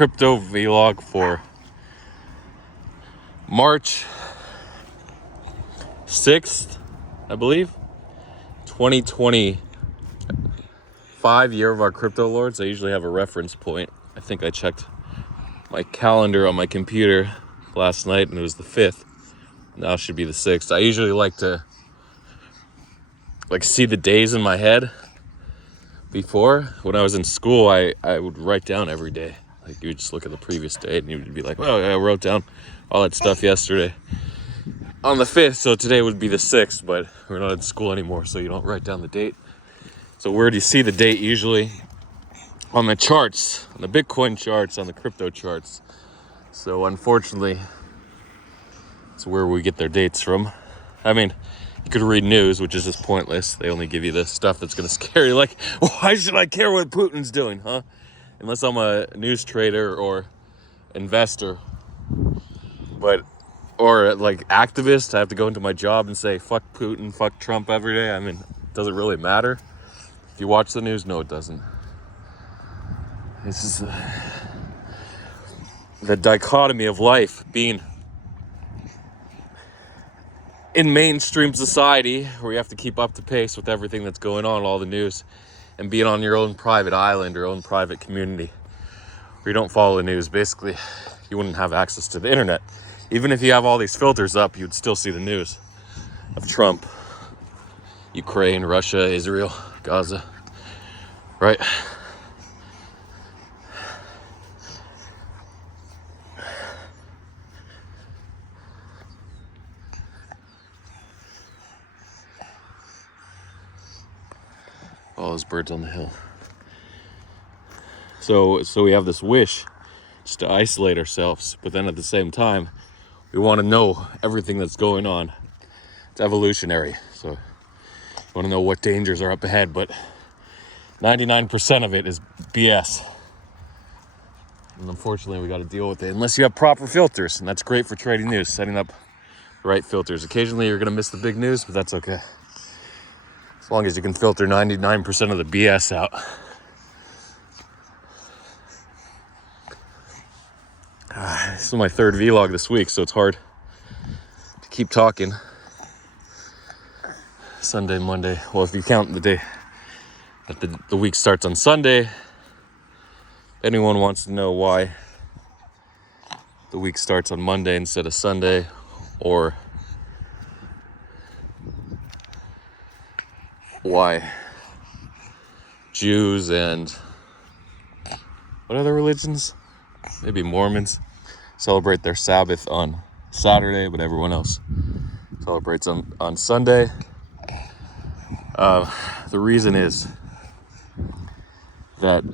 crypto vlog for March 6th, I believe, 2025 year of our crypto lords. I usually have a reference point. I think I checked my calendar on my computer last night and it was the 5th. Now it should be the 6th. I usually like to see the days in my head. Before, when I was in school, I would write down every day. Like, you would just look at the previous day and you would be like, well, I wrote down all that stuff yesterday on the 5th, so today would be the 6th, but we're not in school anymore, so you don't write down the date. So where do you see the date? Usually on the charts, on the Bitcoin charts, on the crypto charts. So unfortunately, it's where we get their dates from. I mean, you could read news, which is just pointless. They only give you the stuff that's going to scare you. Like, why should I care what Putin's doing, huh? Unless I'm a news trader or investor. Or like activist, I have to go into my job and say, fuck Putin, fuck Trump every day. I mean, does it really matter? If you watch the news, no, it doesn't. This is the dichotomy of life, being in mainstream society where you have to keep up to pace with everything that's going on, all the news, and being on your own private island or own private community where you don't follow the news. Basically, you wouldn't have access to the internet. Even if you have all these filters up, you'd still see the news of Trump, Ukraine, Russia, Israel, Gaza, right? All those birds on the hill. So we have this wish just to isolate ourselves, but then at the same time, we want to know everything that's going on. It's evolutionary, so we want to know what dangers are up ahead, but 99% of it is BS. And unfortunately, we got to deal with it unless you have proper filters, and that's great for trading news, setting up the right filters. Occasionally, you're going to miss the big news, but that's okay. As long as you can filter 99% of the BS out. This is my third vlog this week, so it's hard to keep talking. Sunday, Monday. Well, if you count the day that the week starts on Sunday, anyone wants to know why the week starts on Monday instead of Sunday, or why Jews and what other religions? Maybe Mormons celebrate their Sabbath on Saturday, but everyone else celebrates on Sunday. The reason is that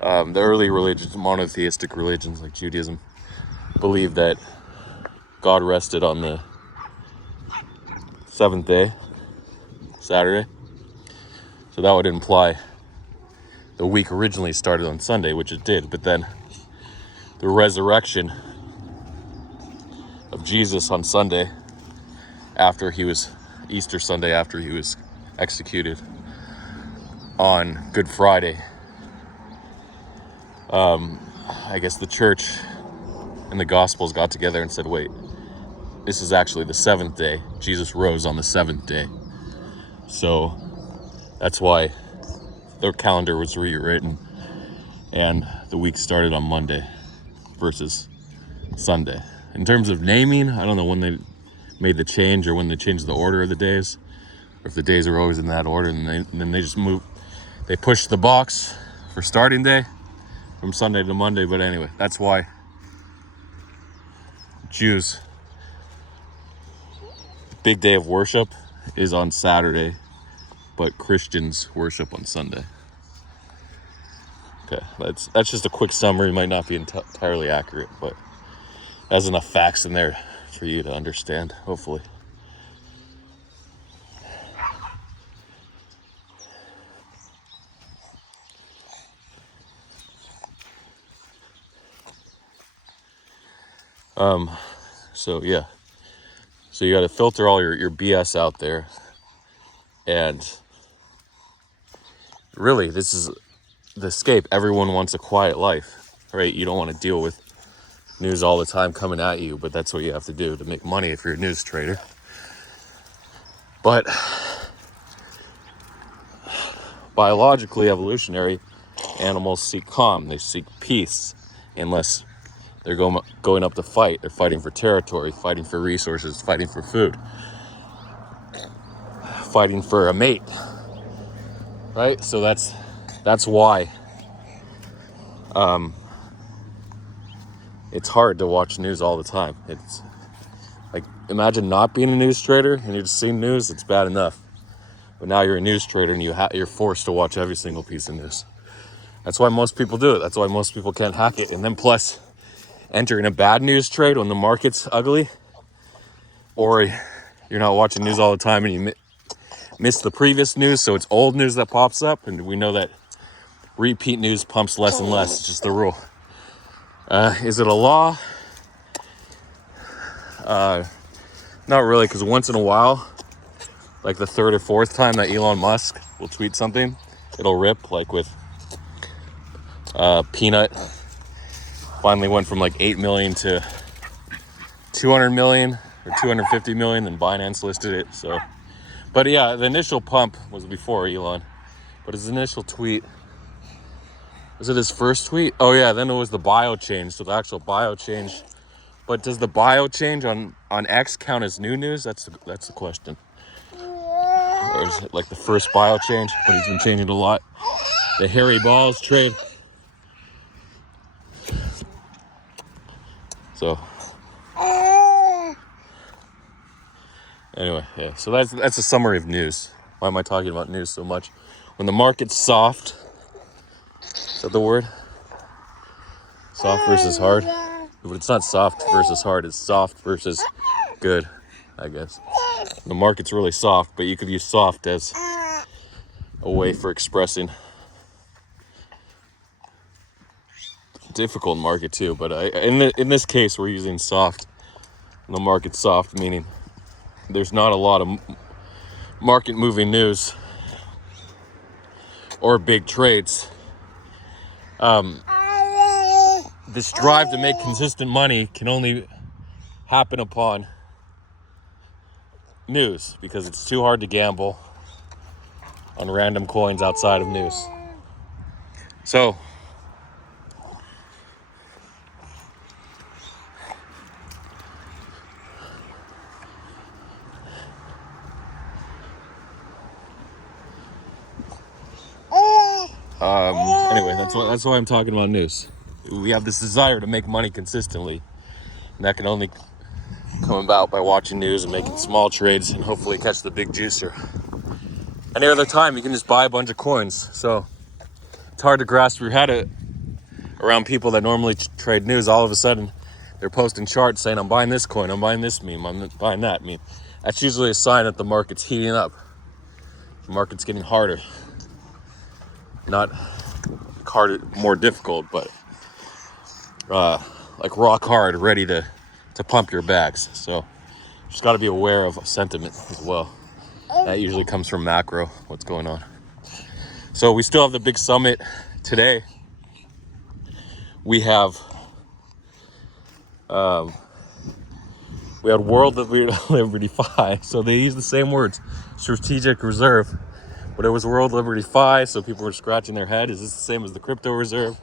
the early religions, monotheistic religions like Judaism, believe that God rested on the 7th day, Saturday. So that would imply the week originally started on Sunday, which it did, but then the resurrection of Jesus on Sunday, Easter Sunday, after he was executed on Good Friday. I guess the church and the Gospels got together and said, wait, this is actually the 7th day. Jesus rose on the 7th day. So that's why their calendar was rewritten and the week started on Monday versus Sunday. In terms of naming, I don't know when they made the change or when they changed the order of the days, or if the days are always in that order, and then they just they pushed the box for starting day from Sunday to Monday. But anyway, that's why Jews' big day of worship is on Saturday, but Christians worship on Sunday. Okay, that's just a quick summary. It might not be entirely accurate, but has enough facts in there for you to understand, hopefully. So yeah. So you got to filter all your BS out there. And really, this is the escape. Everyone wants a quiet life, right? You don't want to deal with news all the time coming at you, but that's what you have to do to make money if you're a news trader. But biologically, evolutionary, animals seek calm. They seek peace, unless they're going up to fight. They're fighting for territory, fighting for resources, fighting for food, fighting for a mate, right? So that's why it's hard to watch news all the time. It's like, imagine not being a news trader and you're just seeing news. It's bad enough, but now you're a news trader and you're forced to watch every single piece of news. That's why most people do it. That's why most people can't hack it. And then plus, enter in a bad news trade when the market's ugly, or you're not watching news all the time and you miss the previous news, so it's old news that pops up, and we know that repeat news pumps less and less. It's just the rule. Is it a law? Not really, because once in a while, like the third or fourth time that Elon Musk will tweet something, it'll rip, like with Peanut. Finally went from like 8 million to 200 million or 250 million, then Binance listed it. So, but yeah, the initial pump was before Elon, but his initial tweet, was it his first tweet? Oh yeah, then it was the bio change. So the actual bio change. But does the bio change on X count as new news? That's the question. Or is it like the first bio change? But he's been changing a lot. The Harry Balls trade. So anyway, yeah. So that's a summary of news. Why am I talking about news so much? When the market's soft, is that the word? Soft versus hard? But it's not soft versus hard, it's soft versus good, I guess. The market's really soft, but you could use soft as a way for expressing difficult market too. But in this case, we're using soft. The market's soft, meaning there's not a lot of market moving news or big trades. This drive to make consistent money can only happen upon news, because it's too hard to gamble on random coins outside of news. So anyway, that's why I'm talking about news. We have this desire to make money consistently, and that can only come about by watching news and making small trades and hopefully catch the big juicer. Any other time, you can just buy a bunch of coins. So it's hard to grasp your head around people that normally trade news. All of a sudden, they're posting charts saying, I'm buying this coin, I'm buying this meme, I'm buying that meme. That's usually a sign that the market's heating up. The market's getting harder. Not harder, more difficult, but like rock hard, ready to pump your bags. So just got to be aware of sentiment as well. That usually comes from macro, what's going on. So we still have the big summit today. We have World Liberty Fi. So they use the same words, strategic reserve, but it was World Liberty Fi. So people were scratching their head. Is this the same as the crypto reserve?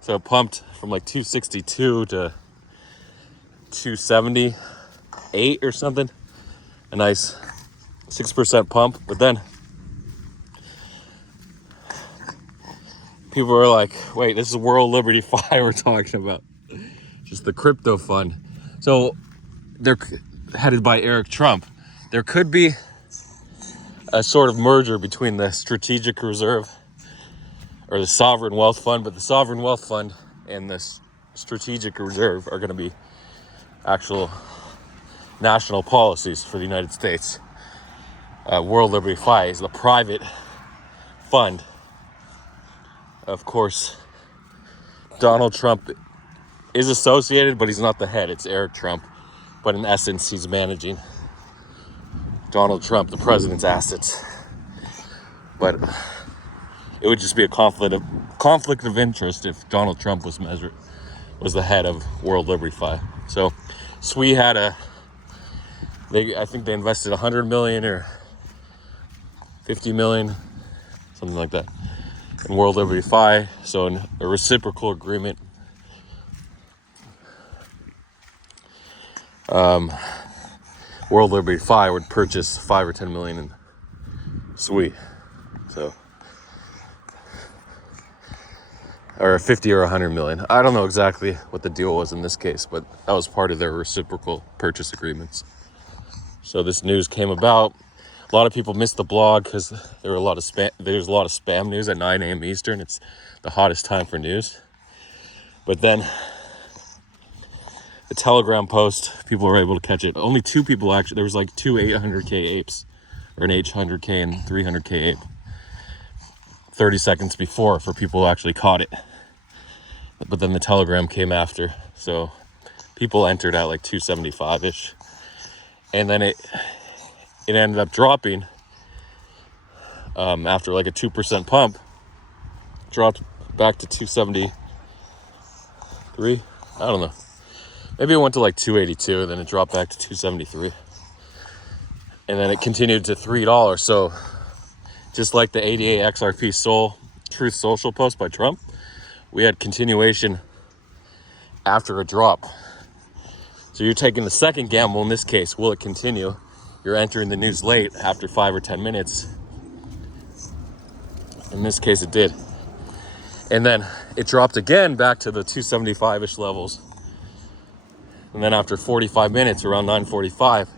So it pumped from like 262 to 278 or something. A nice 6% pump. But then people were like, wait, this is World Liberty Fi we're talking about. Just the crypto fund. So they're headed by Eric Trump. There could be a sort of merger between the strategic reserve or the sovereign wealth fund, but the sovereign wealth fund and the strategic reserve are going to be actual national policies for the United States. World Liberty Fi is the private fund. Of course, Donald Trump is associated, but he's not the head. It's Eric Trump. But in essence, he's managing Donald Trump, the president's assets. But it would just be a conflict of interest if Donald Trump was the head of World Liberty Fi. So SUI had I think they invested 100 million or 50 million, something like that, in World Liberty Fi. So in a reciprocal agreement, World Liberty Fi would purchase 5 or 10 million in SUI. So, or 50 or 100 million. I don't know exactly what the deal was in this case, but that was part of their reciprocal purchase agreements. So this news came about. A lot of people missed the blog because there's a lot of spam news at 9 a.m. Eastern. It's the hottest time for news. But then the Telegram post, people were able to catch it. Only 2 people actually. There was like 2 800K apes, or an 800K and 300K ape, 30 seconds before for people who actually caught it. But then the Telegram came after, so people entered at like 275-ish, and then it ended up dropping after like a 2% pump, dropped back to 273. I don't know. Maybe it went to like 282, and then it dropped back to 273. And then it continued to $3. So just like the 88 XRP Truth Social post by Trump, we had continuation after a drop. So you're taking the second gamble in this case. Will it continue? You're entering the news late after 5 or 10 minutes. In this case, it did. And then it dropped again back to the 275-ish levels. And then after 45 minutes, around 9:45,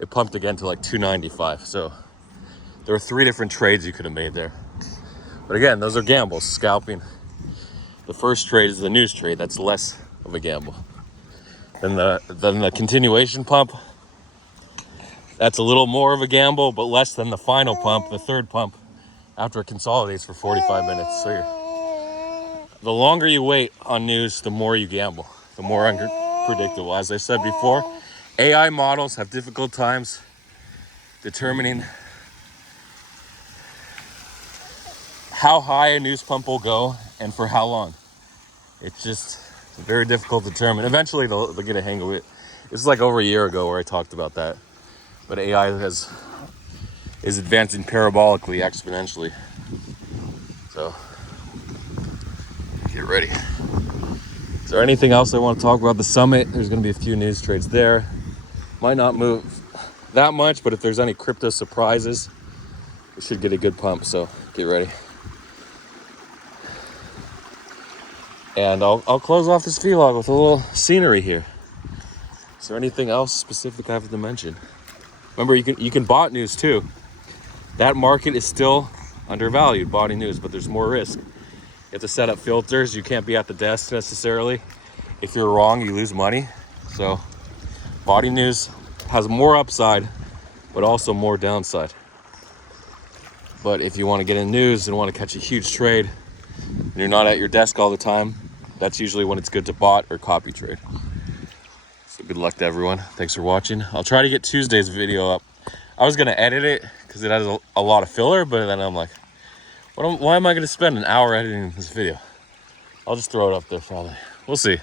it pumped again to like 295. So there were 3 different trades you could have made there. But again, those are gambles, scalping. The first trade is the news trade. That's less of a gamble. Then the continuation pump, that's a little more of a gamble, but less than the final pump, the third pump, after it consolidates for 45 minutes. So the longer you wait on news, the more you gamble, the more unpredictable. As I said before, AI models have difficult times determining how high a news pump will go and for how long. It's just very difficult to determine. Eventually they'll get a hang of it. This is like over a year ago where I talked about that. But AI is advancing parabolically, exponentially. So get ready. Is there anything else I want to talk about? The summit, there's going to be a few news trades there. Might not move that much, but if there's any crypto surprises, we should get a good pump. So get ready. And I'll close off this vlog with a little scenery here. Is there anything else specific I have to mention? Remember, you can bot news too. That market is still undervalued, botting news, but there's more risk. You have to set up filters. You can't be at the desk necessarily. If you're wrong, you lose money. So botting news has more upside, but also more downside. But if you want to get in news and want to catch a huge trade, and you're not at your desk all the time, that's usually when it's good to bot or copy trade. So good luck to everyone. Thanks for watching. I'll try to get Tuesday's video up. I was going to edit it because it has a lot of filler, but then I'm like, why am I going to spend an hour editing this video? I'll just throw it up there probably. We'll see.